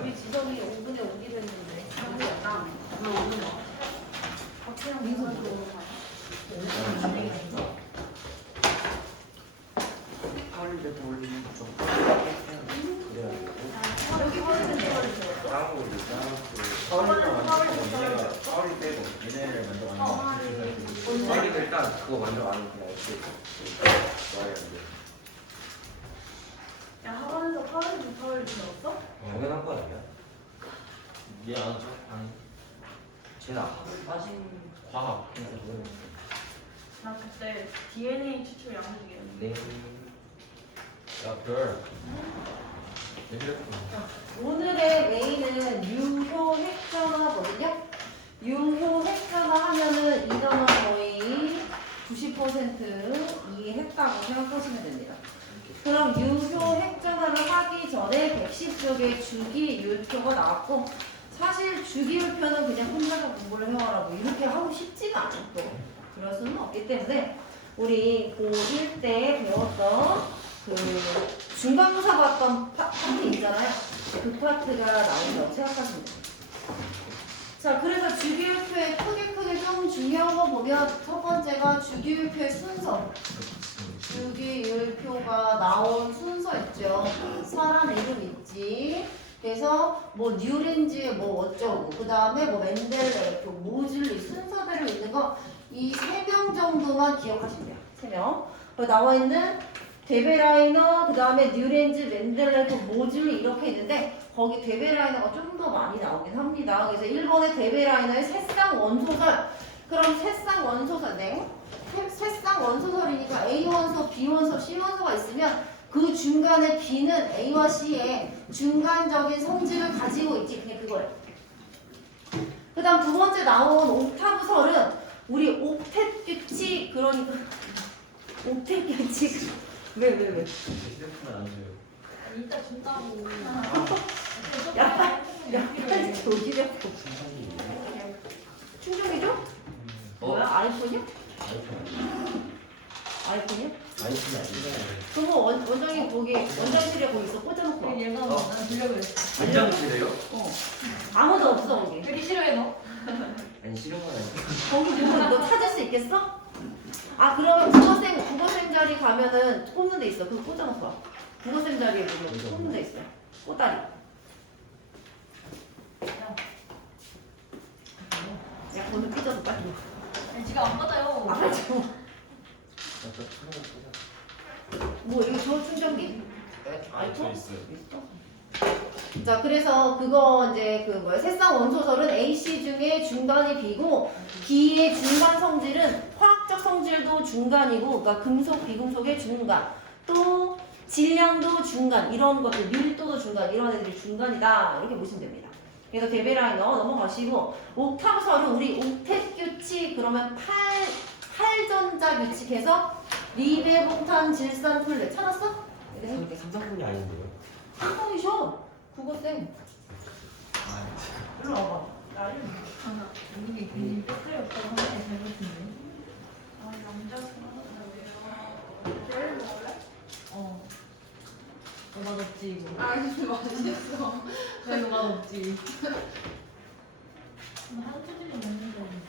우리 지성이 5분에 오기로 했는데. 나 오늘 뭐? 박태영 민서도 하루에 돌리는 좀 여기 보이는 데를 줘. 따로 서울이랑 완전 서울이 빼고 얘네를 먼저 완전 서울이 일단 그거 먼저 완전 그냥 이렇게 말해야 돼. 야, 학원에서 파월이 넣었어? 당연한 거 아니야? 미안 아니 제가 학원 빠진 과학 나 그때 DNA 추출 양식이었는데. 네. 야별 오늘의 메인은 유효 핵전화거든요. 유효 핵전화 하면은 인원은 거의 90% 이해했다고 생각하시면 됩니다. 그럼 유효 핵전화를 하기 전에 110쪽에 주기율표가 나왔고, 사실 주기율표는 그냥 혼자서 공부를 해와라고 이렇게 하고 싶지가 않고 그럴 수는 없기 때문에 우리 고1 때 배웠던 그 중간고사 봤던 파트 있잖아요. 그 파트가 나온다고 생각하시면 돼요. 자, 그래서 주기율표에 크게 좀 중요한 거 보면 첫 번째가 주기율표의 순서. 주기율표가 나온 순서 있죠. 사람 이름 있지. 그래서 뭐 뉴렌지 뭐 어쩌고, 그 다음에 뭐 멘델레프, 모즐리 순서대로 있는 거 이 3명 정도만 기억하시면 돼요. 3명. 나와 있는 데베라이너, 그 다음에 뉴렌즈, 맨델레프, 모즐리 이렇게 있는데 거기 데베라이너가 좀 더 많이 나오긴 합니다. 그래서 1번에 데베라이너의 새싹 원소설. 그럼 새싹 원소설, 네. 새싹 원소설이니까 A원소, B원소, C원소가 있으면 그 중간에 B는 A와 C의 중간적인 성질을 가지고 있지. 그냥 그거래. 그 다음 두 번째 나온 옥타브설은 우리 옥텟 규칙, 그러니까 옥텟 규칙. 왜? 휴대폰을 안 줘요. 이따 준다고. 약간 조기력 충전기죠? 뭐야? 아이폰이요? 아이폰이요? 아이폰이 아니잖아요. 그거 원장님 거기 원장실에 거기 있어 꽂아놓고 와. 얘가 난 들려고 했어. 안장실래요? 아무도 없어 거기. 되게 싫어해 너. 아니 싫은 건 아니고. 거기 보면 너 찾을 수 있겠어? 아 그러면 국어쌤 자리 가면은 꽂는 데 있어. 그거 꽂아놓고 와. 국어쌤 자리에 보면 꽂는 데 있어요. 꼬다리. 야 번호 삐져서 빨리. 지가 안 받아요. 알았죠. 뭐 이거 저 충전기? 아이폰? 있어요. 있어? 자 그래서 그거 이제 그 뭐야 새싹 원소설은 AC 중에 중간이 B고 B의 중간 성질은 화학적 성질도 중간이고 그러니까 금속 비금속의 중간 또 질량도 중간 이런 것들 밀도도 중간 이런 애들이 중간이다 이렇게 보시면 됩니다. 그래서 데베라이너 넘어가시고 옥타브설은 우리 옥텟 규칙 그러면 8전자 규칙해서 리베봉탄 질산 플레 찾았어? 이게 삼성분이 아닌데요? 한통이셔 국어쌤 일로 와봐 나를 이게 괜히 뼈다리 없다고 하는 게 잘못인데. 아 남자 제일 먹을래? 어. 너 맛없지 이거. 아, 이거 맛있어. 나 이거 맛없지. 나 하루 종일 먹는데.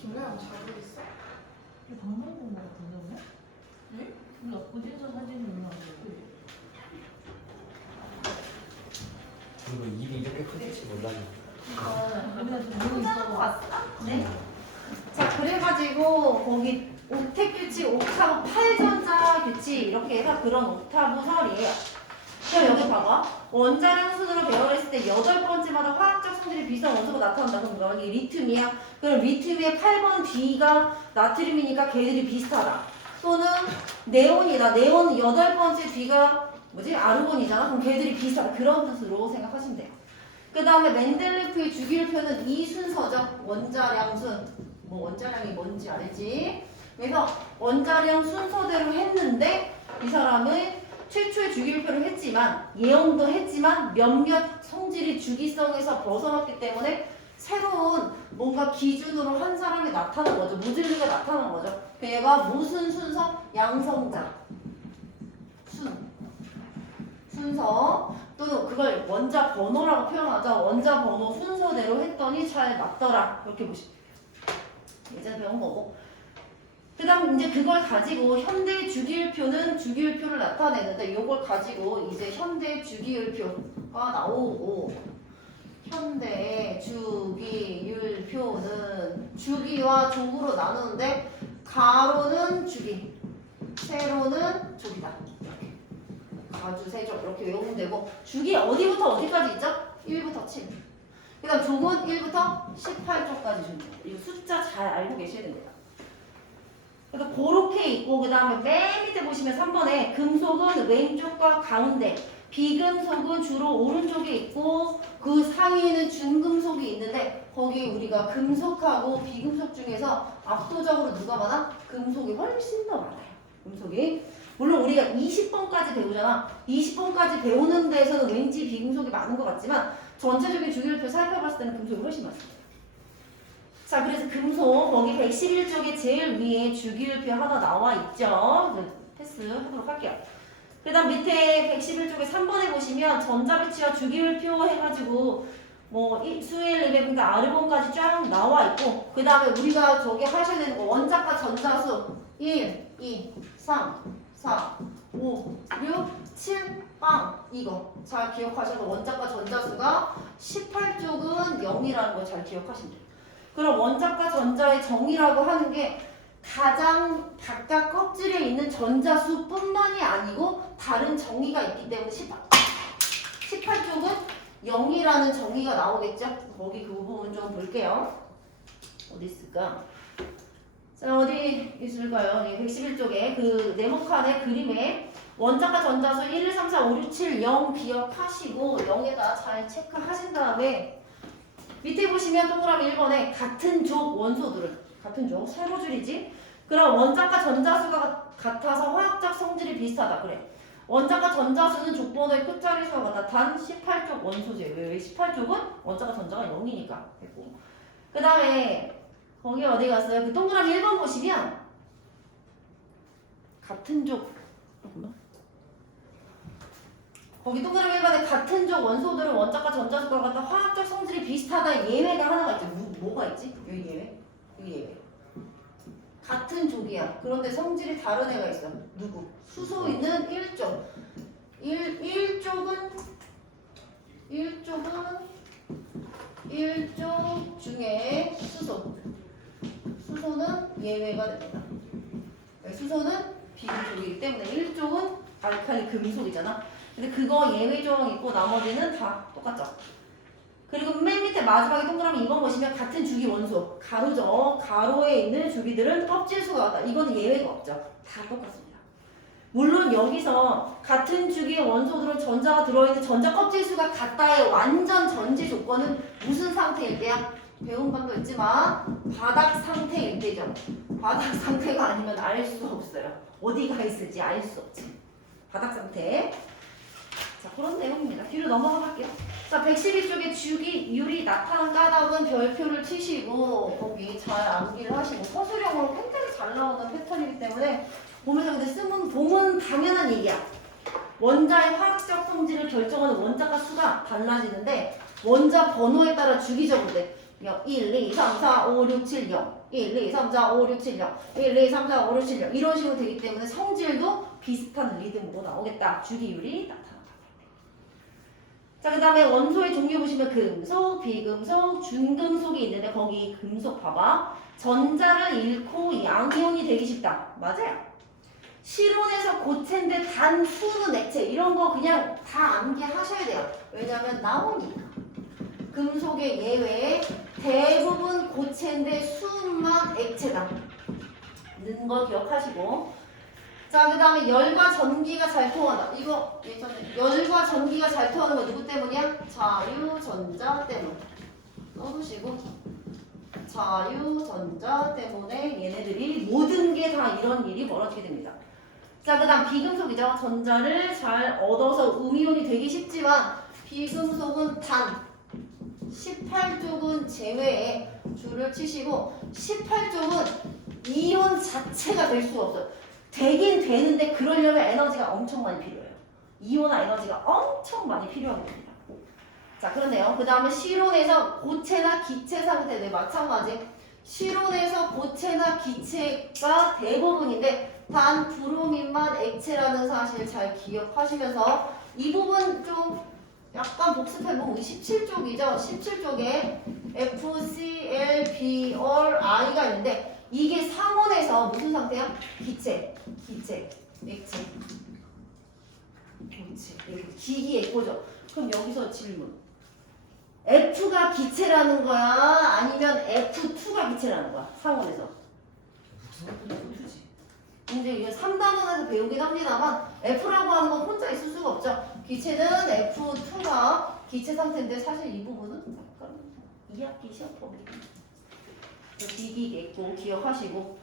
김나영 자고 있어? 이거 방송 본거 같은데 오늘? 응? 몰라 고진서 사진이 올라왔는데. 그리고 입이 이렇게 큰지 몰랐네. 우리가 좀 모르고 있어. 왔어? 네. 자 그래가지고 거기 옥텟 규칙, 옥타브 8전자 규칙 이렇게 해서 그런 옥타브 설이에요. 그럼 여기 봐봐. 원자량 순으로 배열했을 때 8번째마다 화학적 성질이 비슷한 원소가 나타난다. 그럼 여기 리튬이야. 그럼 리튬의 8번 D가 나트륨이니까 걔들이 비슷하다. 또는 네온이다. 네온 8번째 D가 뭐지? 아르곤이잖아. 그럼 걔들이 비슷하다. 그런 뜻으로 생각하시면 돼요. 그 다음에 멘델레프의 주기율표는 이 순서죠. 원자량 순. 뭐 원자량이 뭔지 알지? 그래서 원자량 순서대로 했는데 이 사람은 최초의 주기율표를 했지만 예언도 했지만 몇몇 성질이 주기성에서 벗어났기 때문에 새로운 뭔가 기준으로 한 사람이 나타난 거죠. 무진리가 나타난 거죠. 얘가 무슨 순서? 양성자. 순서 또는 그걸 원자 번호라고 표현하죠. 원자 번호 순서대로 했더니 잘 맞더라. 이렇게 보시면 돼요. 예전에 배운 거고. 그 다음 이제 그걸 가지고 현대 주기율표는 주기율표를 나타내는데 이걸 가지고 이제 현대 주기율표가 나오고 현대 주기율표는 주기와 족으로 나누는데 가로는 주기, 세로는 족이다. 이렇게 가주, 세족 이렇게 외우면 되고 주기 어디부터 어디까지 있죠? 1부터 7. 그 다음 족은 1부터 18쪽까지 줍니다. 이 숫자 잘 알고 계셔야 됩니다. 그러니까 그렇게 있고 그 다음에 맨 밑에 보시면 3번에 금속은 왼쪽과 가운데 비금속은 주로 오른쪽에 있고 그 상위에는 준금속이 있는데 거기 우리가 금속하고 비금속 중에서 압도적으로 누가 많아? 금속이 훨씬 더 많아요. 금속이 물론 우리가 20번까지 배우잖아. 20번까지 배우는 데에서는 왠지 비금속이 많은 것 같지만 전체적인 주기율표 살펴봤을 때는 금속이 훨씬 많습니다. 자, 그래서 금속 거기 111쪽에 제일 위에 주기율표 하나 나와 있죠. 패스하도록 할게요. 그 다음 밑에 111쪽에 3번에 보시면 전자배치와 주기율표 해가지고 뭐 수일, 레벨분과 아르곤까지 쫙 나와 있고 그 다음에 우리가 저기 하셔야 되는 거 원자과 전자수 1, 2, 3, 4, 5, 6, 7, 빵 이거 잘 기억하셔서 원자과 전자수가 18쪽은 0이라는 거 잘 기억하시면 돼요. 그럼 원자과 전자의 정의라고 하는 게 가장 바깥 껍질에 있는 전자수뿐만이 아니고 다른 정의가 있기 때문에 18쪽은 0이라는 정의가 나오겠죠? 거기 그 부분 좀 볼게요. 어디 있을까? 자, 어디 있을까요? 111쪽에 그 네모칸의 그림에 원자과 전자수 1, 2, 3, 4, 5, 6, 7, 0 기억하시고 0에다 잘 체크하신 다음에 밑에 보시면 동그라미 1번에 같은 족 원소들은 같은 족 세로줄이지? 그럼 원자과 전자수가 같아서 화학적 성질이 비슷하다. 그래. 원자과 전자수는 족번호의 끝자리 수가 같아 단 18족 원소지. 왜 18족은 원자과 전자가 0이니까 됐고. 그 다음에 거기 어디 갔어요? 그 동그라미 1번 보시면 같은 족 거기 동그라미 1번에 같은 족 원소들은 원자과 전자수가 같아 화학적 성질이 비슷하다. 예외가 하나가 있죠. 뭐가 있지? 여기 예외. 여기 예외. 같은 족이야. 그런데 성질이 다른 애가 있어. 누구? 수소 있는 1족. 1족 중에 수소는 예외가 됩니다. 수소는 비금속이기 때문에 1족은 알칼리 금속이잖아. 근데 그거 예외 조항 있고 나머지는 다 똑같죠. 그리고 맨 밑에 마지막에 동그라미 2번 보시면 같은 주기 원소 가로죠. 가로에 있는 주기들은 껍질 수가 같다. 이거는 예외가 없죠. 다 똑같습니다. 물론 여기서 같은 주기의 원소들은 전자가 들어있는 전자 껍질 수가 같다의 완전 전제 조건은 무슨 상태일 때야? 배운 반도 있지만 바닥 상태일 때죠. 바닥 상태가 아니면 알 수 없어요. 어디가 있을지 알 수 없지. 바닥 상태. 자, 그런 내용입니다. 뒤로 넘어가 볼게요. 자, 112쪽에 주기율이 나타난 까닭은 별표를 치시고 거기 잘 암기를 하시고 서술형으로 굉장히 잘 나오는 패턴이기 때문에 보면서 근데 보면 당연한 얘기야. 원자의 화학적 성질을 결정하는 원자가 수가 달라지는데 원자 번호에 따라 주기적으로 돼. 1, 2, 3, 4, 5, 6, 7, 0 1, 2, 3, 4, 5, 6, 7, 0 1, 2, 3, 4, 5, 6, 7, 0 이런 식으로 되기 때문에 성질도 비슷한 리듬으로 나오겠다. 주기율이 나타난다. 자, 그 다음에 원소의 종류 보시면 금속, 비금속, 준금속이 있는데 거기 금속 봐봐. 전자를 잃고 양이온이 되기 쉽다. 맞아요. 실온에서 고체인데 단 수는 액체 이런 거 그냥 다 암기하셔야 돼요. 왜냐면 나오니까. 금속의 예외에 대부분 고체인데 수만 액체다. 는 거 기억하시고. 자, 그 다음에 열과 전기가 잘 통하다. 이거 예전에 열과 전기가 잘 통하는 거 누구 때문이야? 자유전자 때문. 써두시고 자유전자 때문에 얘네들이 모든 게 다 이런 일이 벌어지게 됩니다. 자, 그 다음 비금속이죠. 전자를 잘 얻어서 음이온이 되기 쉽지만 비금속은 단 18쪽은 제외에 줄을 치시고 18쪽은 이온 자체가 될 수가 없어요. 되긴 되는데 그러려면 에너지가 엄청 많이 필요해요. 이온화 에너지가 엄청 많이 필요하게 됩니다. 자, 그런데요. 그 다음에 실온에서 고체나 기체 상태, 네, 마찬가지. 실온에서 고체나 기체가 대부분인데 단 브로민만 액체라는 사실 잘 기억하시면서 이 부분 좀 약간 복습해보면 17쪽이죠. 17쪽에 FClBrI가 있는데 이게 상온에서 무슨 상태야? 기체, 액체. 그렇지. 여기 기기액고죠. 그럼 여기서 질문. F가 기체라는 거야? 아니면 F2가 기체라는 거야? 상온에서. F2지. 이제 이게 3단원에서 배우긴 합니다만 F라고 하는 건 혼자 있을 수가 없죠. 기체는 F2가 기체 상태인데 사실 이 부분은 약간 2학기 시험 범위입니다. 기기액고 기억하시고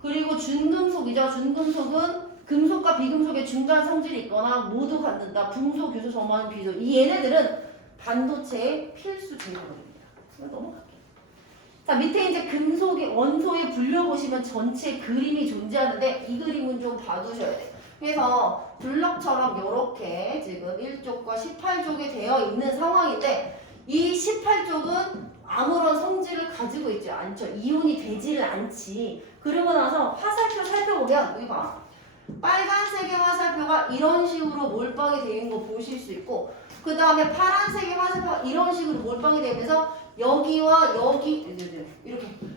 그리고 준금속이죠. 준금속은 금속과 비금속의 중간 성질이 있거나 모두 갖는다. 붕소, 규소, 점화는 비소. 이 얘네들은 반도체의 필수 재료입니다. 넘어갈게요. 자, 밑에 이제 금속의 원소에 불려보시면 전체 그림이 존재하는데 이 그림은 좀 봐두셔야 돼요. 그래서 블럭처럼 이렇게 지금 1쪽과 18쪽에 되어 있는 상황인데 이 18쪽은 아무런 성질을 가지고 있지 않죠. 이온이 되지를 않지. 그러고 나서 화살표 살펴보면 여기 봐. 빨간색의 화살표가 이런 식으로 몰빵이 되어 있는 거 보실 수 있고 그 다음에 파란색의 화살표가 이런 식으로 몰빵이 되면서 여기와 여기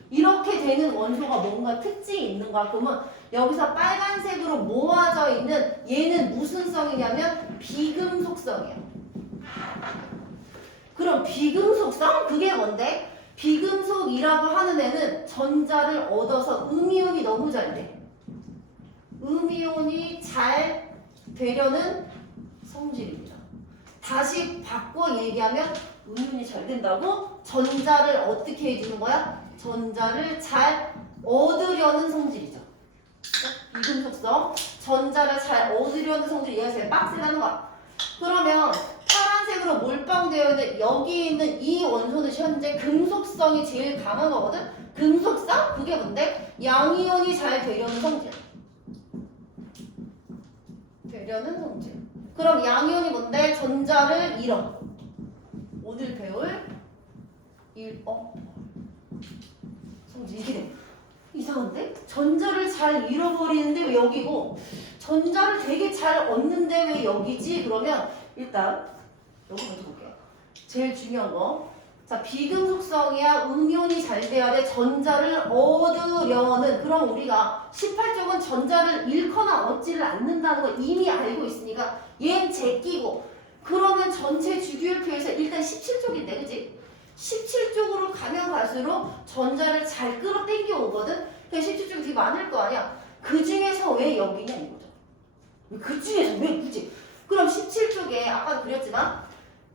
이렇게 되는 원소가 뭔가 특징이 있는가? 그러면 여기서 빨간색으로 모아져 있는 얘는 무슨 성이냐면 비금속성이에요. 그럼 비금속성? 그게 뭔데? 비금속이라고 하는 애는 전자를 얻어서 음이온이 너무 잘 돼. 음이온이 잘 되려는 성질입니다. 다시 바꿔 얘기하면 음이온이 잘 된다고 전자를 어떻게 해주는 거야? 전자를 잘 얻으려는 성질이죠. 비금속성 전자를 잘 얻으려는 성질 얘가 제일 빡세다는 거야. 그러면 파란색으로 몰빵되어 있는 여기 있는 이 원소는 현재 금속성이 제일 강한 거거든? 금속성? 그게 뭔데? 양이온이 잘 되려는 성질. 되려는 성질. 그럼 양이온이 뭔데? 전자를 잃어. 오늘 배울 성질 이게 돼. 이상한데? 전자를 잘 잃어버리는데 왜 여기고 전자를 되게 잘 얻는데 왜 여기지? 그러면 일단 여기 먼저 볼게요. 제일 중요한 거. 자, 비금속성이야 음이온이 잘 돼야 돼. 전자를 얻으려는. 그럼 우리가 18쪽은 전자를 잃거나 얻지를 않는다는 걸 이미 알고 있으니까 얘는 제끼고 그러면 전체 주기율표에서 일단 17쪽인데 그치? 17쪽으로 가면 갈수록 전자를 잘 끌어당겨 오거든? 그러니까 17쪽이 되게 많을 거 아니야? 그 중에서 왜 여기냐 이거죠. 그 중에서 왜 굳이? 그럼 17쪽에 아까 그렸지만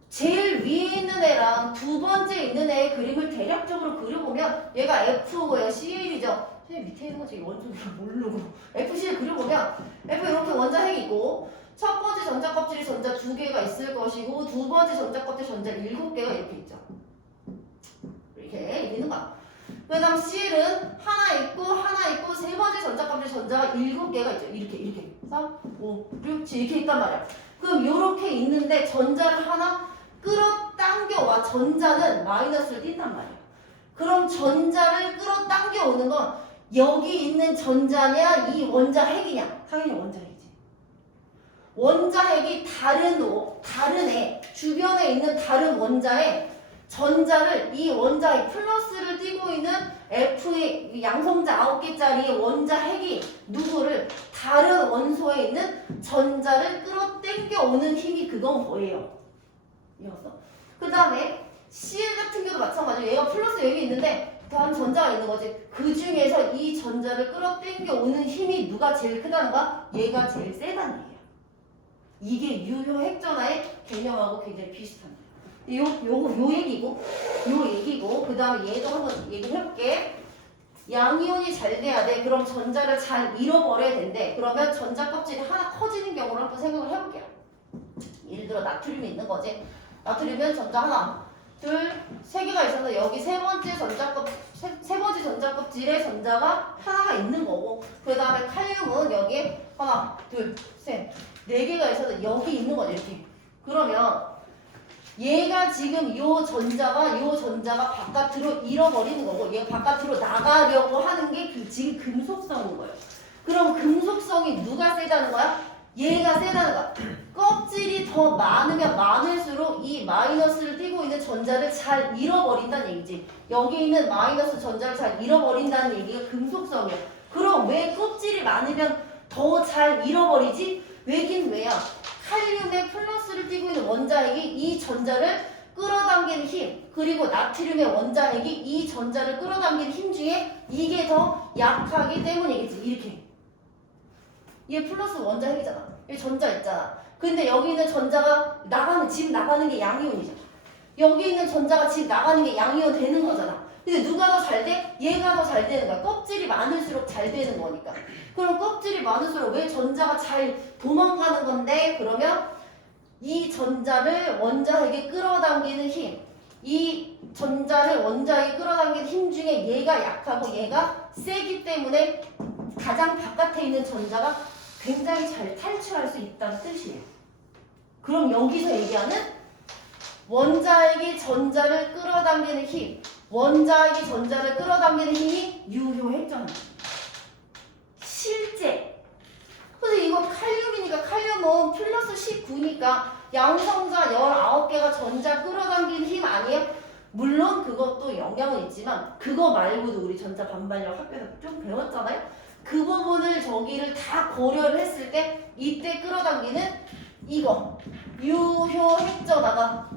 제일 위에 있는 애랑 두 번째 있는 애의 그림을 대략적으로 그려보면 얘가 F고요. CL이죠. 밑에 있는 거 저기 원소를 모르고 FC를 그려보면 F 이렇게 원자핵이 있고 첫 번째 전자 껍질이 전자 2개가 있을 것이고 두 번째 전자 껍질 전자 7개가 이렇게 있죠. 이렇게 있는 거야. 그 다음 CL은 하나 있고 세 번째 전자 껍질 전자가 7개가 있죠. 이렇게 3, 5, 6, 7 이렇게 있단 말이야. 그럼 이렇게 있는데 전자를 하나 끌어당겨와. 전자는 마이너스를 띈단 말이야. 그럼 전자를 끌어당겨 오는 건 여기 있는 전자냐 이 원자핵이냐? 당연히 원자핵이지. 원자핵이 다른 애 주변에 있는 다른 원자에 전자를 이 원자핵 플러스를 띄고 있는 F의 양성자 9개짜리 원자핵이 누구를 다른 원소에 있는 전자를 끌어당겨 오는 힘이 그건 뭐예요? 이었어? 그 다음에 CL 같은 경우도 마찬가지로 얘가 플러스 여기 있는데 다음 전자가 있는 거지. 그 중에서 이 전자를 끌어당겨 오는 힘이 누가 제일 크다는 거야? 얘가 제일 세다는 얘기야. 이게 유효 핵전화의 개념하고 굉장히 비슷합니다. 요 얘기고 그 다음에 얘도 한번 얘기해볼게. 양이온이 잘 돼야 돼. 그럼 전자를 잘 잃어버려야 된대. 그러면 전자 껍질이 하나 커지는 경우를 한번 생각을 해볼게요. 예를 들어 나트륨이 있는 거지. 나트륨은 전자 하나, 둘, 세 개가 있어서 여기 세 번째 전자 껍질에 전자가 하나가 있는 거고, 그 다음에 칼륨은 여기에 하나, 둘, 셋, 네 개가 있어서 여기 있는 거지 이렇게. 그러면 얘가 지금 요 전자가 바깥으로 잃어버리는 거고, 얘가 바깥으로 나가려고 하는 게 지금 금속성인 거예요. 그럼 금속성이 누가 세다는 거야? 얘가 세다는 거야. 껍질이 더 많으면 많을수록 이 마이너스를 띠고 있는 전자를 잘 잃어버린다는 얘기지. 여기 있는 마이너스 전자를 잘 잃어버린다는 얘기가 금속성이야. 그럼 왜 껍질이 많으면 더 잘 잃어버리지? 왜긴 왜야? 칼륨의 플러스를 띠고 있는 원자핵이 이 전자를 끌어당기는 힘, 그리고 나트륨의 원자핵이 이 전자를 끌어당기는 힘 중에 이게 더 약하기 때문이겠지. 이렇게. 얘 플러스 원자핵이잖아. 여기 전자 있잖아. 근데 여기 있는 전자가 지금 나가는 게 양이온이잖아. 여기 있는 전자가 지금 나가는 게 양이온 되는 거잖아. 근데 누가 더 잘 돼? 얘가 더 잘 되는 거야. 껍질이 많을수록 잘 되는 거니까. 그럼 껍질이 많을수록 왜 전자가 잘 도망가는 건데? 그러면 이 전자를 원자핵에 끌어당기는 힘, 이 전자를 원자핵에 끌어당기는 힘 중에 얘가 약하고 얘가 세기 때문에 가장 바깥에 있는 전자가 굉장히 잘 탈출할 수 있다는 뜻이에요. 그럼 여기서 얘기하는 원자핵이 전자를 끌어당기는 힘, 원자핵이 전자를 끌어당기는 힘이 유효핵전입니다. 실제. 근데 이거 칼륨이니까 칼륨은 플러스 19니까 양성자 19개가 전자 끌어당기는 힘 아니에요? 물론 그것도 영향은 있지만 그거 말고도 우리 전자 반발력 학교에서 좀 배웠잖아요? 그 부분을 저기를 다 고려를 했을 때 이때 끌어당기는 이거 유효핵전화가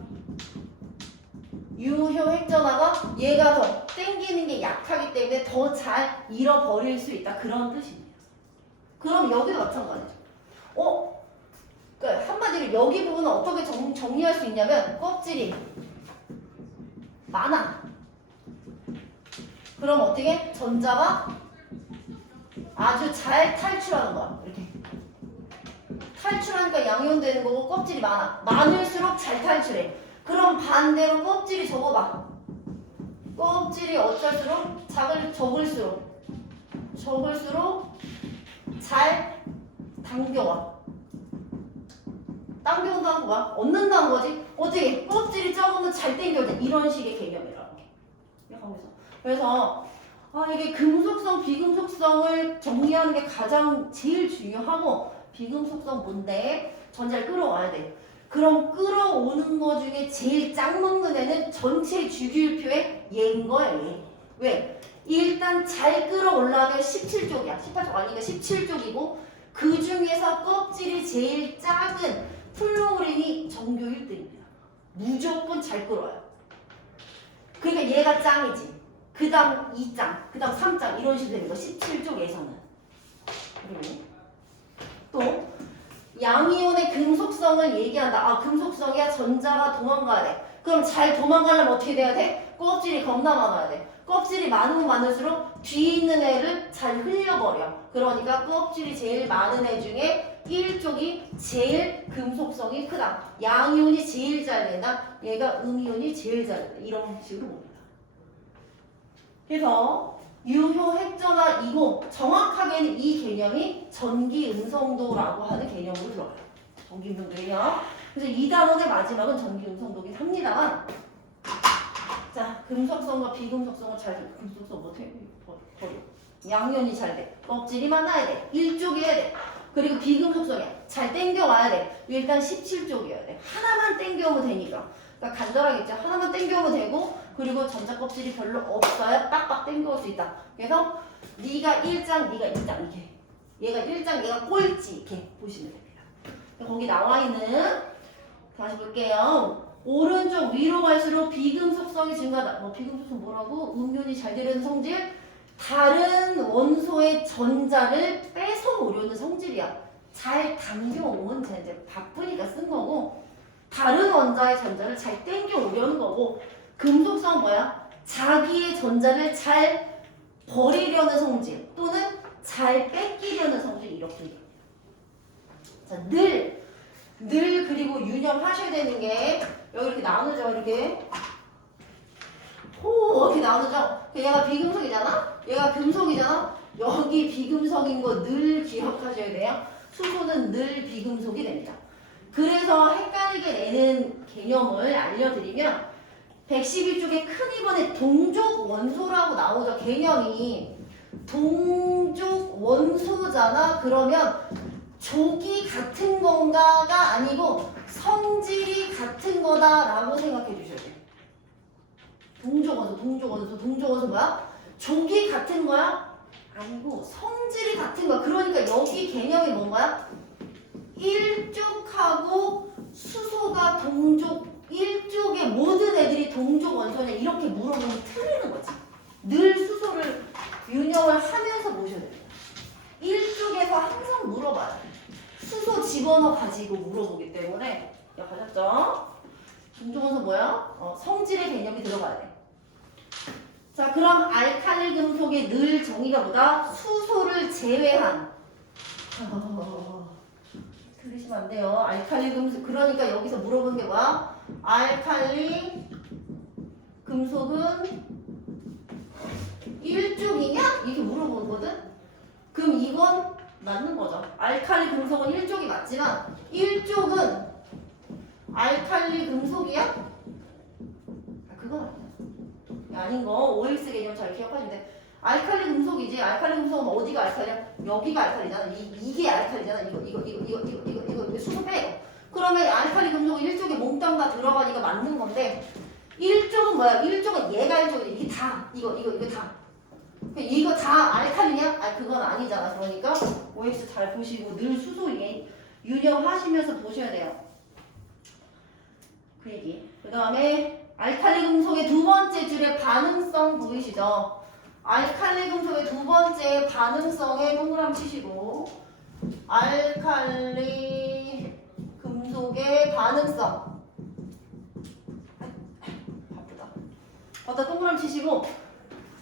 얘가 더 땡기는 게 약하기 때문에 더 잘 잃어버릴 수 있다. 그런 뜻입니다. 그럼 여기도 마찬가지죠. 그러니까 한마디로 여기 부분은 어떻게 정리할 수 있냐면 껍질이 많아. 그럼 어떻게? 전자가 아주 잘 탈출하는 거야. 이렇게. 탈출하니까 양이온 되는 거고 껍질이 많아. 많을수록 잘 탈출해. 그럼 반대로 껍질이 적어봐. 껍질이 어쩔수록 적을수록 잘 당겨와. 당겨온다는 거야? 얻는다는 거지? 어떻게? 껍질이 적으면 잘 당겨져. 이런 식의 개념이라는 게. 그래서 이게 금속성, 비금속성을 정리하는 게 가장 제일 중요하고, 비금속성 뭔데? 전자를 끌어와야 돼. 그럼 끌어오는 거 중에 제일 짱 먹는 애는 전체 주기율표의 얘인 거야, 얘. 왜? 일단 잘 끌어올라면 17쪽이야. 18쪽 아니니까 17쪽이고, 그 중에서 껍질이 제일 작은 플로린이 전교 1등입니다. 무조건 잘 끌어와요. 그러니까 얘가 짱이지. 그 다음 2장, 그 다음 3장 이런 식으로 되는 거 17쪽에서는. 그리고 또 양이온의 금속성을 얘기한다. 금속성이야 전자가 도망가야 돼. 그럼 잘 도망가려면 어떻게 돼야 돼? 껍질이 겁나 많아야 돼. 껍질이 많으면 많을수록 뒤에 있는 애를 잘 흘려버려. 그러니까 껍질이 제일 많은 애 중에 1쪽이 제일 금속성이 크다. 양이온이 제일 잘 된다. 얘가 음이온이 제일 잘 된다. 이런 식으로 봅니다. 그래서 유효핵전화이고 정확하게는 이 개념이 전기음성도라고 하는 개념으로 들어가요. 전기음성도예요. 그래서 이 단원의 마지막은 전기음성도긴 합니다만, 자, 금속성과 비금속성을 잘 금속성 못해 버려. 양면이 잘 돼. 껍질이 많아야 돼. 1쪽이어야 돼. 그리고 비금속성이야. 잘 땡겨와야 돼. 일단 17쪽이어야 돼. 하나만 땡겨오면 되니까. 그러니까 간단하겠죠. 하나만 땡겨오면 되고, 그리고 전자 껍질이 별로 없어야 빡빡 땡겨올 수 있다. 그래서 네가 1장, 네가 2장 이렇게. 얘가 1장, 얘가 꼴찌 이렇게 보시면 됩니다. 거기 나와 있는, 다시 볼게요. 오른쪽 위로 갈수록 비금속성이 증가하다. 비금속성 뭐라고? 음이온이 잘 되려는 성질? 다른 원소의 전자를 뺏어오려는 성질이야. 잘 당겨오면 이제 바쁘니까 쓴 거고, 다른 원자의 전자를 잘 땡겨오려는 거고, 금속성 뭐야? 자기의 전자를 잘 버리려는 성질 또는 잘 뺏기려는 성질 이렇게. 자, 늘 그리고 유념하셔야 되는 게 여기 이렇게 나누죠. 이렇게 이렇게 나누죠. 얘가 비금속이잖아. 얘가 금속이잖아. 여기 비금속인 거 늘 기억하셔야 돼요. 수소는 늘 비금속이 됩니다. 그래서 헷갈리게 내는 개념을 알려드리면 112쪽에 큰 2번에 동족 원소라고 나오죠. 개념이 동족 원소잖아. 그러면 족이 같은 건가가 아니고 성질이 같은 거다라고 생각해 주셔야 돼요. 동족 원소 뭐야? 족이 같은 거야? 아니고 성질이 같은 거야. 그러니까 여기 개념이 뭔가요? 일족하고 수소가 동족, 일족의 모든 애들이 동족 원소냐 이렇게 물어보면 틀리는 거지. 늘 수소를 유념을 하면서 보셔야 돼요. 일족에서 항상 물어봐요. 수소 집어넣어 가지고 물어보기 때문에 기억하셨죠? 동족 원소 뭐야? 성질의 개념이 들어가야 돼. 자, 그럼 알칼리 금속의 늘 정의가 뭐다? 수소를 제외한. 틀리시면 안 돼요. 알칼리 금속. 그러니까 여기서 물어보는 게 뭐야? 알칼리 금속은 일족이냐? 이렇게 물어보거든? 그럼 이건 맞는 거죠. 알칼리 금속은 일족이 맞지만 일족은 알칼리 금속이야? 그건 아니야. 아닌 거 OX 개념 잘 기억하시면 돼. 알칼리 금속이지. 알칼리 금속은 어디가 알칼리야? 여기가 알칼리잖아. 이게 알칼리잖아. 이거 수소 빼요. 그러면 알칼리 금속은 일족에 몽땅 다 들어가니까 맞는 건데 일족은 뭐야? 일족은 얘가 일족이지. 이게 다 이거 다. 이거 다 알칼리냐? 아 그건 아니잖아. 그러니까 OX 잘 보시고 늘 수소 유념하시면서 보셔야 돼요. 그 얘기. 그 다음에 알칼리 금속의 두 번째 줄에 반응성 보이시죠? 알칼리 금속의 두 번째 반응성에 동그라미 치시고 알칼리 금속의 반응성 바쁘다. 동그라미 치시고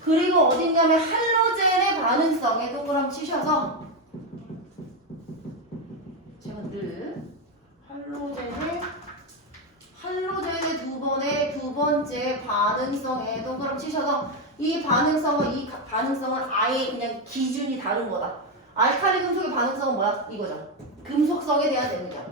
그리고 어딨냐면 할로젠의 반응성에 동그라미 치셔서 제가 늘 할로젠의 두 번째 반응성에 동그라미 치셔서 이 반응성은 아예 그냥 기준이 다른 거다. 알칼리 금속의 반응성은 뭐야? 이거죠. 금속성에 대한 내용이야.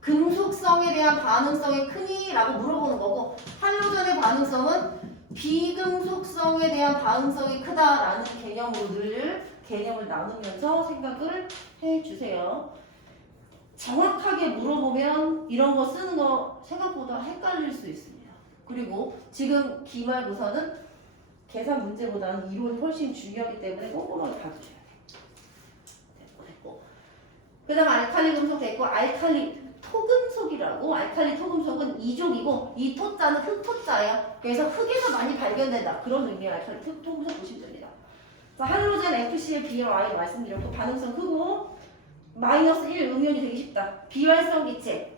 금속성에 대한 반응성이 크니라고 물어보는 거고 할로젠의 반응성은 비금속성에 대한 반응성이 크다라는 개념으로 늘 개념을 나누면서 생각을 해주세요. 정확하게 물어보면 이런 거 쓰는 거 생각보다 헷갈릴 수 있습니다. 그리고 지금 기말고사는 계산 문제보다는 이론이 훨씬 중요하기 때문에 꼼꼼하게 봐주셔야 돼요. 됐고. 그 다음 알칼리 금속 됐고 알칼리 토금속이라고. 알칼리 토금속은 이족이고 이 토자는 흑토자예요. 그래서 흙에서 많이 발견된다. 그런 의미의 알칼리 토금속 보시면 됩니다. 자, 할로젠 FCl, BRI 말씀드렸고 반응성 크고 -1 음이온이 되기 쉽다. 비활성 기체.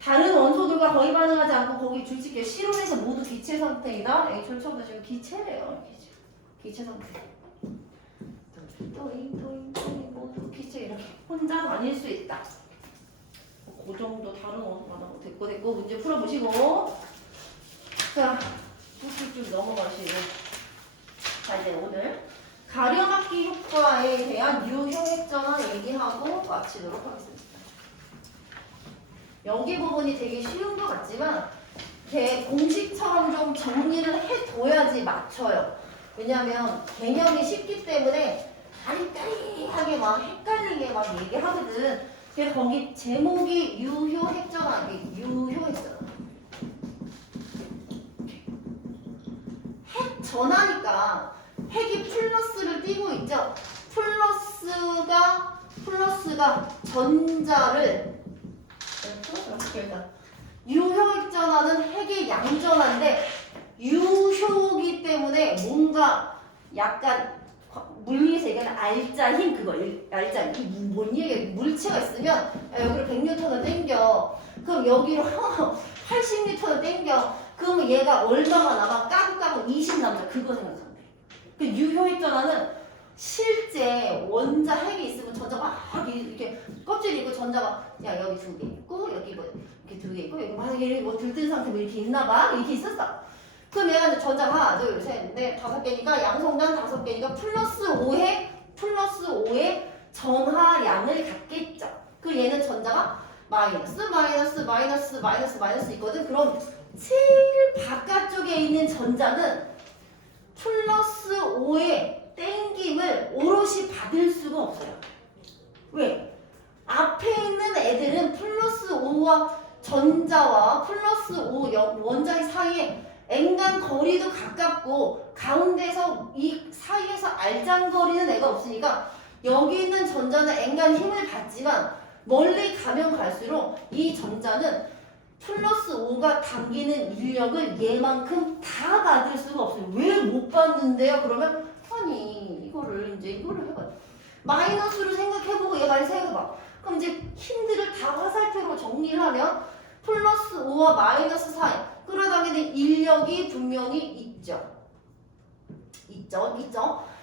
다른 원소들과 거의 반응하지 않고 거기 줄지게 실온에서 모두 기체 상태이다. H를 처음 다시면 기체래요. 기체 상태. 토잉 모두 기체 이렇게 혼자 다닐 수 있다. 그 정도 다른 원소마다 됐고 문제 풀어보시고 자 쭉쭉 넘어가시고 자 이제 오늘 가려막기 효과에 대한 유효액전환 얘기하고 마치도록 하겠습니다. 여기 부분이 되게 쉬운 것 같지만 이렇게 공식처럼 좀 정리를 해둬야지 맞춰요. 왜냐하면 개념이 쉽기 때문에 아리까리하게 막 헷갈리게 막 얘기하거든. 그래서 거기 제목이 유효액전환, 유효액전환. 핵 전하니까 핵이 플러스를 띄고 있죠. 플러스가 전자를 유효액전환은 핵의 양전환인데 유효기 때문에 뭔가 약간 물리에서 얘기하는 알짜 힘 그거 알짜 힘 뭔 얘기 물체가 있으면 여기로 100N을 땡겨 그럼 여기로 80N을 땡겨 그러면 얘가 얼마가 남아 까고 20 남자 그거 생각하면 돼. 그 유효액전하는 실제 원자 핵이 있으면 전자가 막 이렇게 껍질이 있고 전자가 야 여기 2개 있고 여기 뭐 이렇게 2개 있고 여기 막 이렇게 뭐 들뜬 상태로 이렇게 있나 봐 이렇게 있었어. 그럼 얘가 전자가 하나 둘셋넷 5개니까 양성단 5개니까 플러스 5의 전하량을 갖겠죠. 그 얘는 전자가 마이너스 있거든. 그럼 제일 바깥쪽에 있는 전자는 플러스 5의 땡김을 오롯이 받을 수가 없어요. 왜? 앞에 있는 애들은 플러스 5와 전자와 플러스 5 원자의 사이에 앵간 거리도 가깝고 가운데서 이 사이에서 알짱거리는 애가 없으니까 여기 있는 전자는 앵간 힘을 받지만 멀리 가면 갈수록 이 전자는 플러스 5가 당기는 인력을 얘만큼 다 받을 수가 없어요. 왜 못 받는데요? 그러면 아니 이거를 해봐. 마이너스로 생각해보고 얘가 생각해봐. 그럼 이제 힘들을 다 화살표로 정리를 하면 플러스 5와 마이너스 사이 끌어당기는 인력이 분명히 있죠.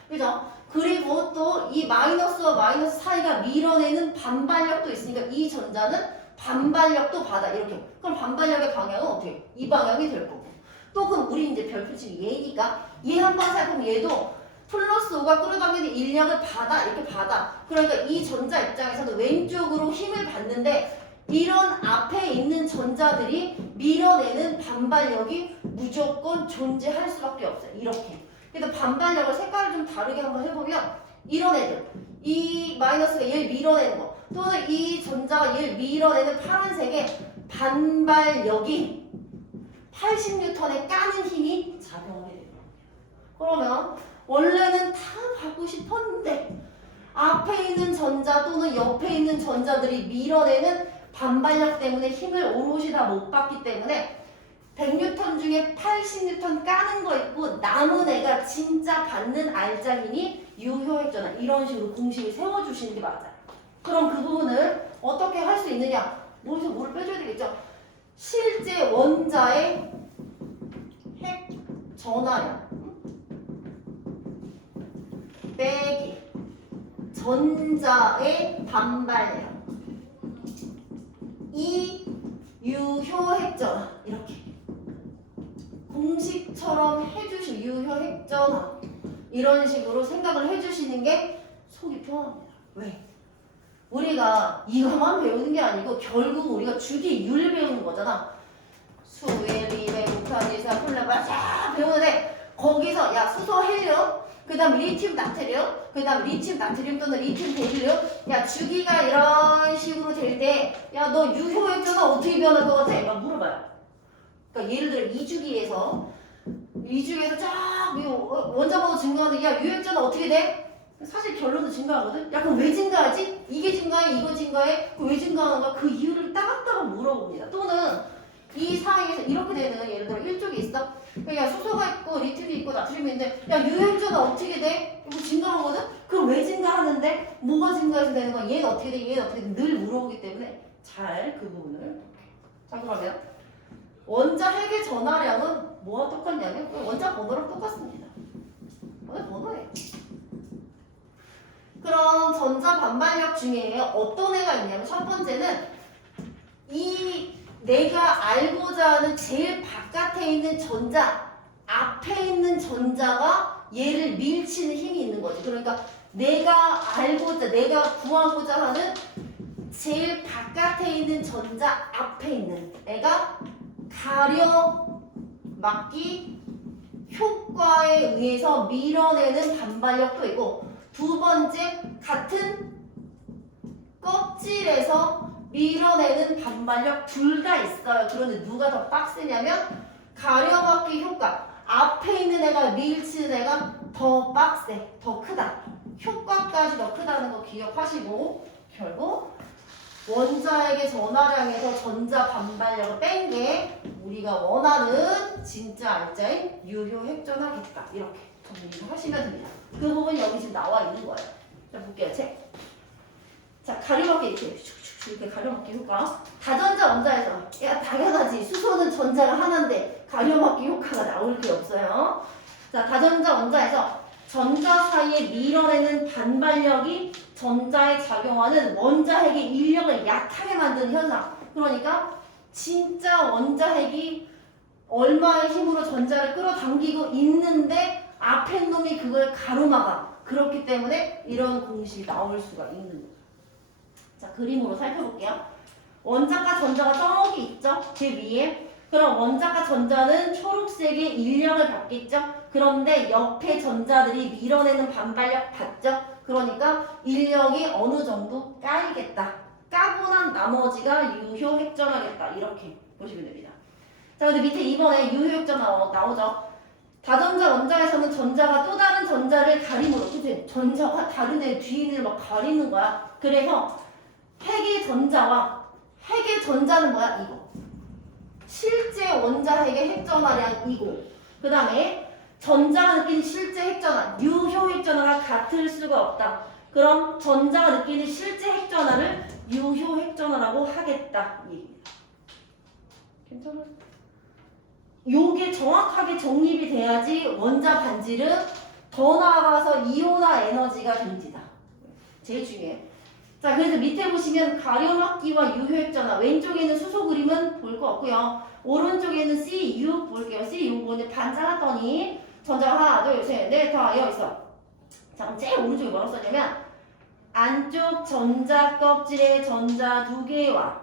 그죠? 그리고 또 이 마이너스와 마이너스 사이가 밀어내는 반발력도 있으니까 이 전자는 반발력도 받아. 이렇게. 그럼 반발력의 방향은 어떻게? 이 방향이 될 거고. 또 그럼 우리 이제 별표칭 얘니까 얘 한번 살펴보면 얘도 플러스 5가 끌어당기는 인력을 받아. 이렇게 받아. 그러니까 이 전자 입장에서는 왼쪽으로 힘을 받는데 이런 앞에 있는 전자들이 밀어내는 반발력이 무조건 존재할 수밖에 없어요. 이렇게. 그래서 반발력을 색깔을 좀 다르게 한번 해보면 이런 애들. 이 마이너스가 얘를 밀어내는 거. 또는 이 전자가 얘를 밀어내는 파란색의 반발력이 80N의 까는 힘이 작용하게 돼요. 그러면 원래는 다 받고 싶었는데 앞에 있는 전자 또는 옆에 있는 전자들이 밀어내는 반발력 때문에 힘을 오롯이 다 못 받기 때문에 100N 중에 80N 까는 거 있고 남은 애가 진짜 받는 알짱이니 유효액전환 이런 식으로 공식을 세워주시는 게 맞아요. 그럼 그 부분을 어떻게 할 수 있느냐? 뭐에서 뭐를 빼줘야 되겠죠? 실제 원자의 핵 전하량 빼기 전자의 반발량 이 유효핵전화 이렇게 공식처럼 해주시 유효핵전화 이런 식으로 생각을 해주시는 게 속이 편합니다. 왜? 우리가 이것만 배우는 게 아니고 결국 우리가 주기율 배우는 거잖아. 수에 리베 목탄지사 콜라바 쫙 배우는데 거기서 야 수소 헬륨 그 다음 리튬 나트륨 그 다음 리튬 나트륨 또는 리튬 베릴륨 야 주기가 이런 식으로 될 때 야 너 유효액전화 어떻게 변할 것 같아? 막 물어봐요. 그러니까 예를 들어 2주기에서 쫙 원자번호 증가하는 야 유효액전화 어떻게 돼? 사실 결론도 증가하거든? 야 그럼 왜 증가하지? 이게 증가해? 이거 증가해? 왜 증가하는가? 그 이유를 따박따박 물어봅니다. 또는 이 사이에서 이렇게 되는 예를 들어 1쪽이 있어? 야 수소가 있고 리튬이 있고 나트륨이 있는데 야 유효액전화 어떻게 돼? 이거 증가하거든? 그럼 왜 증가하는데? 뭐가 증가해서 되는 거야? 얘는 어떻게 돼? 얘는 어떻게 돼? 늘 물어보기 때문에 잘 그 부분을 자 그러면 원자 핵의 전하량은 뭐와 똑같냐면 원자 번호랑 똑같습니다. 원자 번호예요. 그럼 전자 반발력 중에 어떤 애가 있냐면 첫 번째는 이 내가 알고자 하는 제일 바깥에 있는 전자 앞에 있는 전자가 얘를 밀치는 힘이 있는 거지. 그러니까 내가 구하고자 하는 제일 바깥에 있는 전자 앞에 있는 애가 가려막기 효과에 의해서 밀어내는 반발력도 있고 두 번째 같은 껍질에서 밀어내는 반발력 둘 다 있어요. 그런데 누가 더 빡세냐면 가려막기 효과 앞에 있는 애가 밀치는 애가 더 빡세, 더 크다. 효과까지 더 크다는 거 기억하시고 결국 원자에게 전하량에서 전자 반발력을 뺀 게 우리가 원하는 진짜 알짜인 유효핵전하겠다. 이렇게 정리를 하시면 됩니다. 그 부분이 여기 지금 나와 있는 거예요. 자, 볼게요. 책. 자, 가려막기 이렇게 슉슉슉 이렇게 가려막기 효과. 다전자 원자에서 야 당연하지. 수소는 전자가 하나인데 가려막기 효과가 나올 게 없어요. 자, 다전자 원자에서 전자 사이에 밀어내는 반발력이 전자에 작용하는 원자핵의 인력을 약하게 만드는 현상. 그러니까 진짜 원자핵이 얼마의 힘으로 전자를 끌어당기고 있는데 앞에 놈이 그걸 가로막아. 그렇기 때문에 이런 공식이 나올 수가 있는 거죠. 자, 그림으로 살펴볼게요. 원자과 전자가 저기 있죠? 그 위에. 그럼 원자과 전자는 초록색의 인력을 받겠죠? 그런데 옆에 전자들이 밀어내는 반발력 받죠? 그러니까 인력이 어느 정도 까이겠다. 까고 난 나머지가 유효핵전하겠다. 이렇게 보시면 됩니다. 자, 근데 밑에 이번에 유효핵전 나오죠? 다전자 원자에서는 전자가 또 다른 전자를 가림으로, 그치? 전자가 다른 애 뒤를 막 가리는 거야. 그래서 핵의 전자와 핵의 전자는 뭐야? 이거. 실제 원자 핵의 핵전화량 이고, 그 다음에 전자가 느끼는 실제 핵전화, 유효 핵전화가 같을 수가 없다. 그럼 전자가 느끼는 실제 핵전화를 유효 핵전화라고 하겠다. 이 얘기입니다. 괜찮아요? 요게 정확하게 정립이 돼야지 원자 반질은 더 나아가서 이온화 에너지가 됩니다. 제일 중요해요. 자, 그래서 밑에 보시면 가렴합기와 유효핵전화, 왼쪽에는 수소 그림은 볼 거 없고요. 오른쪽에는 CU 볼게요. CU 보는데 반 잘랐더니 전자가 하나, 둘, 셋, 넷, 다 여기 있어. 자, 그럼 제일 오른쪽에 뭐라고 써냐면 안쪽 전자 껍질의 전자 2개와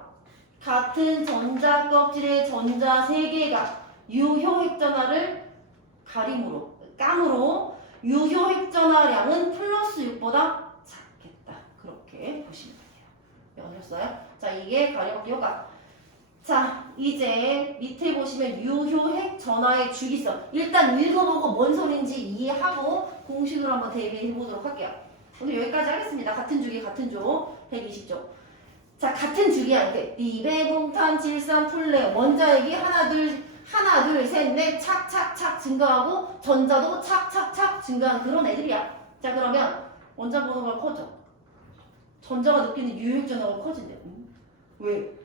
같은 전자 껍질의 전자 3개가 유효핵전화를 가림으로, 깜으로 유효핵전화량은 플러스 6보다 작겠다. 그렇게 보시면 돼요. 배우셨어요? 자, 이게 가렴합기 효과. 자, 이제 밑에 보시면 유효핵 전화의 주기성. 일단 읽어보고 뭔 소린지 이해하고 공식으로 한번 대비해 보도록 할게요. 오늘 여기까지 하겠습니다. 같은 주기, 같은 조, 120조. 자, 같은 주기야. 이렇게 리베봉탄, 질산, 플레, 원자핵이 하나, 둘, 셋, 넷, 착착착 증가하고 전자도 착착착 증가하는 그런 애들이야. 자, 그러면 원자 번호가 커져. 전자가 느끼는 유효핵 전화가 커진대. 왜?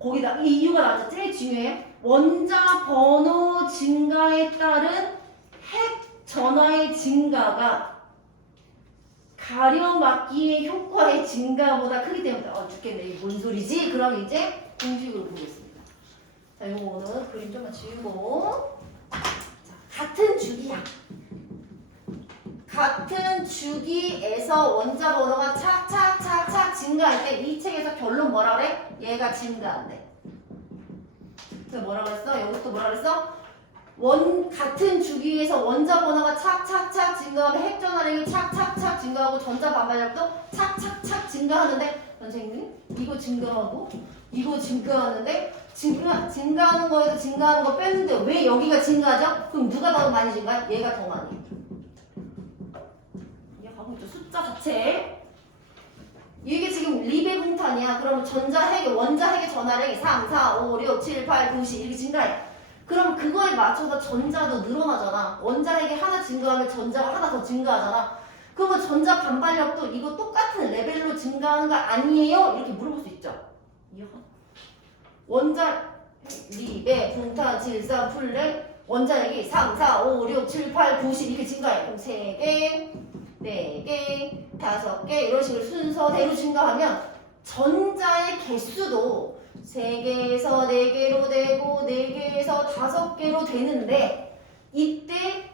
거기다 이 이유가 나왔죠. 제일 중요해요. 원자 번호 증가에 따른 핵 전화의 증가가 가렴막기의 효과의 증가보다 크기 때문에 죽겠네. 이게 뭔 소리지? 그럼 이제 공식으로 보겠습니다. 자, 요거는 그림 좀만 지우고. 자, 같은 주기야. 같은 주기에서 원자 번호가 착착착착 증가할 때 이 책에서 결론 뭐라 그래? 얘가 증가한대. 그래서 뭐라 그랬어? 여기서 뭐라 그랬어? 같은 주기에서 원자 번호가 착착착 증가하면 핵 전화량이 착착착 증가하고 전자 반발력도 착착착 증가하는데 선생님 이거 증가하고 이거 증가하는데 증가하는 거에서 증가하는 거 뺐는데 왜 여기가 증가하죠? 그럼 누가 더 많이 증가해? 얘가 더 많이. 숫자 자체 이게 지금 리베봉탄이야. 그러면 전자핵의 원자핵의 전화량이 3, 4, 5, 6, 7, 8, 9, 10 이렇게 증가해. 그럼 그거에 맞춰서 전자도 늘어나잖아. 원자핵이 하나 증가하면 전자가 하나 더 증가하잖아. 그러면 전자 반발력도 이거 똑같은 레벨로 증가하는 거 아니에요? 이렇게 물어볼 수 있죠. 이해가? 원자 리베봉탄, 질산, 플레 원자핵이 3, 4, 5, 6, 7, 8, 9, 10 이렇게 증가해. 그럼 3개 4개, 5개 이런 식으로 순서대로 증가하면 전자의 개수도 3개에서 4개로 되고 4개에서 5개로 되는데 이때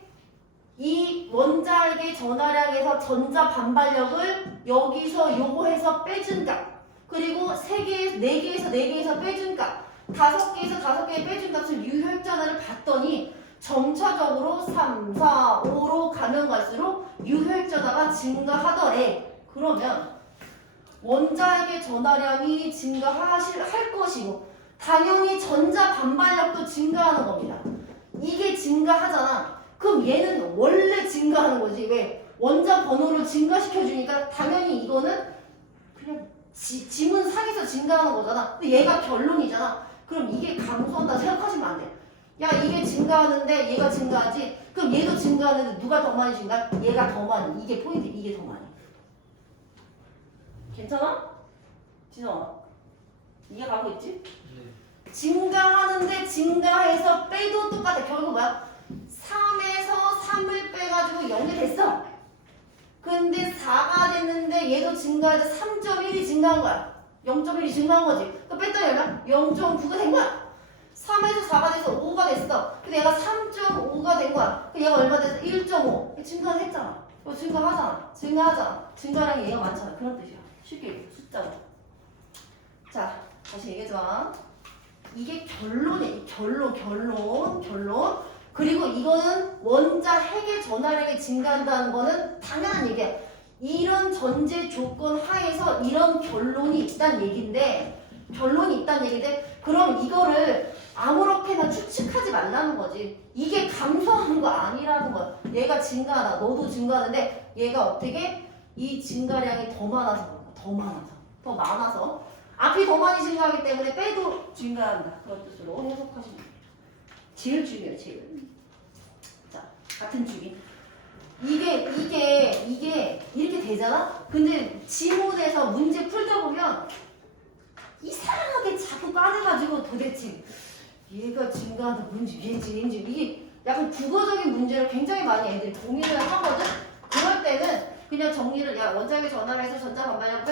이 원자핵의 전화량에서 전자 반발력을 여기서 요거 해서 빼준 값 그리고 3개에서 4개에서 4개에서 빼준 값 5개에서 5개 빼준 값을 유효핵 전화를 봤더니 점차적으로 3, 4, 5로 가면 갈수록 유효핵 전화가 증가하더래. 그러면 원자핵의 전화량이 증가할 것이고 당연히 전자 반발력도 증가하는 겁니다. 이게 증가하잖아. 그럼 얘는 원래 증가하는 거지. 왜? 원자 번호를 증가시켜주니까 당연히 이거는 그냥 지문 상에서 증가하는 거잖아. 근데 얘가 결론이잖아. 그럼 이게 감소한다 생각하시면 안 돼. 야 이게 증가하는데 얘가 증가하지? 그럼 얘도 증가하는데 누가 더 많이 증가해? 얘가 더 많이. 이게 포인트. 이게 더 많이. 괜찮아? 진아 이해 가고 있지? 네. 증가하는데 증가해서 빼도 똑같아. 결국 뭐야? 3에서 3을 빼가지고 돼가지고 0이 됐어. 근데 4가 됐는데 얘도 증가해서 3.1이 증가한 거야. 0.1이 증가한 거지. 또 뺐더니 얼마? 0.9가 된 거야. 3에서 4가 돼서 5가 됐어. 근데 얘가 3.5가 된 거야. 그럼 얘가 얼마 돼서 1.5. 증가를 했잖아. 증가하잖아. 증가하잖아. 증가량이 얘가 많잖아. 그런 뜻이야. 쉽게 얘기해. 숫자로. 자, 다시 얘기해줘. 이게 결론이야. 결론. 그리고 이거는 원자 핵의 전하량이 증가한다는 거는 당연한 얘기야. 이런 전제 조건 하에서 이런 결론이 있다는 얘기인데 그럼 이거를 아무렇게나 추측하지 말라는 거지. 이게 감소하는 거 아니라는 거야. 얘가 증가하다. 너도 증가하는데 얘가 어떻게? 이 증가량이 더 많아서 더 많아서 앞이 더 많이 증가하기 때문에 빼도 증가한다. 그런 뜻으로 해석하시면 돼요. 제일 중요해요. 제일. 자, 같은 주기. 이게 이렇게 되잖아? 근데 지문에서 문제 풀다 보면 이상하게 자꾸 까내가지고 도대체 얘가 증가하는 문제, 얘인지 이게 약간 국어적인 문제를 굉장히 많이 애들이 고민을 하거든? 그럴 때는 그냥 정리를, 야, 원자핵의 전하량에서 전자 반발량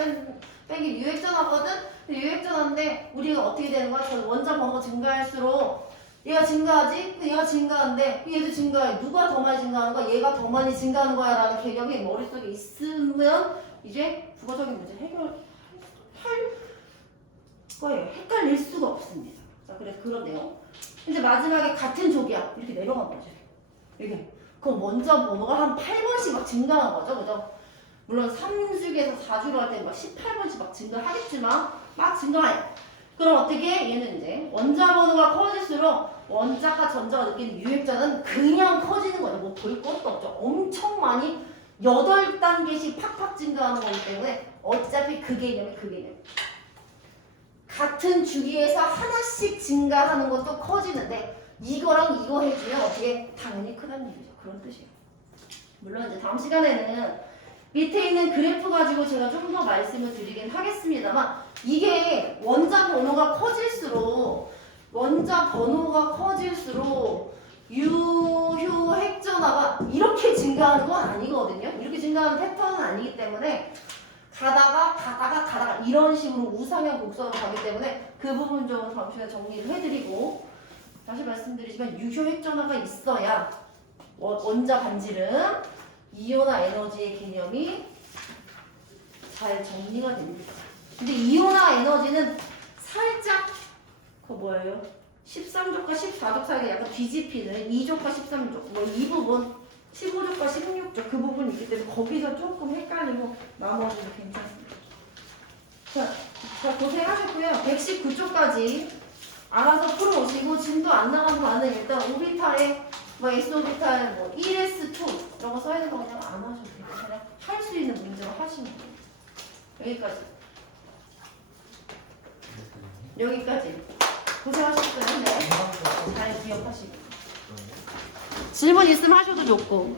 빼기 유액전하거든? 근데 유액전하인데 우리가 어떻게 되는 거야? 원자 번호가 증가할수록 얘가 증가하지? 근데 얘가 증가하는데 얘도 증가해. 누가 더 많이 증가하는 거야? 얘가 더 많이 증가하는 거야 라는 개념이 머릿속에 있으면 이제 국어적인 문제 해결할 거예요. 헷갈릴 수가 없습니다. 자, 그래서 그런 내용. 이제 마지막에 같은 족이야. 이렇게 내려간 거죠. 이게. 그럼 원자 번호가 한 8번씩 막 증가한 거죠. 그죠? 물론 3주기에서 4주로 할 때 막 18번씩 막 증가하겠지만 막 증가해. 그럼 어떻게? 얘는 이제 원자 번호가 커질수록 원자과 전자가 느끼는 유액자는 그냥 커지는 거죠. 뭐 볼 것도 없죠. 엄청 많이 8단계씩 팍팍 증가하는 거기 때문에 어차피 그 개념이 그 개념. 같은 주기에서 하나씩 증가하는 것도 커지는데 이거랑 이거 해주면 어떻게? 당연히 크다는 얘기죠. 그런 뜻이에요. 물론 이제 다음 시간에는 밑에 있는 그래프 가지고 제가 좀 더 말씀을 드리긴 하겠습니다만 이게 원자 번호가 커질수록 유효 핵전하가 이렇게 증가하는 건 아니거든요. 이렇게 증가하는 패턴은 아니기 때문에 가다가 이런 식으로 우상향 곡선으로 가기 때문에 그 부분 좀 다음 시간에 정리를 해드리고 다시 말씀드리지만 유효 핵전하가 있어야 원자 반지름, 이온화 에너지의 개념이 잘 정리가 됩니다. 근데 이온화 에너지는 살짝 그거 뭐예요? 13족과 14족 사이에 약간 뒤집히는 2족과 13족 뭐 이 부분 15족과 16족 그 부분이 있기 때문에 거기서 조금 헷갈리고 나머지는 괜찮습니다. 자 고생하셨고요. 119쪽까지 알아서 풀어오시고 진도 안 나간 거 안에 일단 오비탈에 뭐 S오비탈 뭐 1S2 이런 거 써있는 거 그냥 안 하셔도 돼요. 그냥 할 수 있는 문제로 하시면 돼요. 여기까지 고생하셨어요. 네. 잘 기억하시고 질문 있으면 하셔도 좋고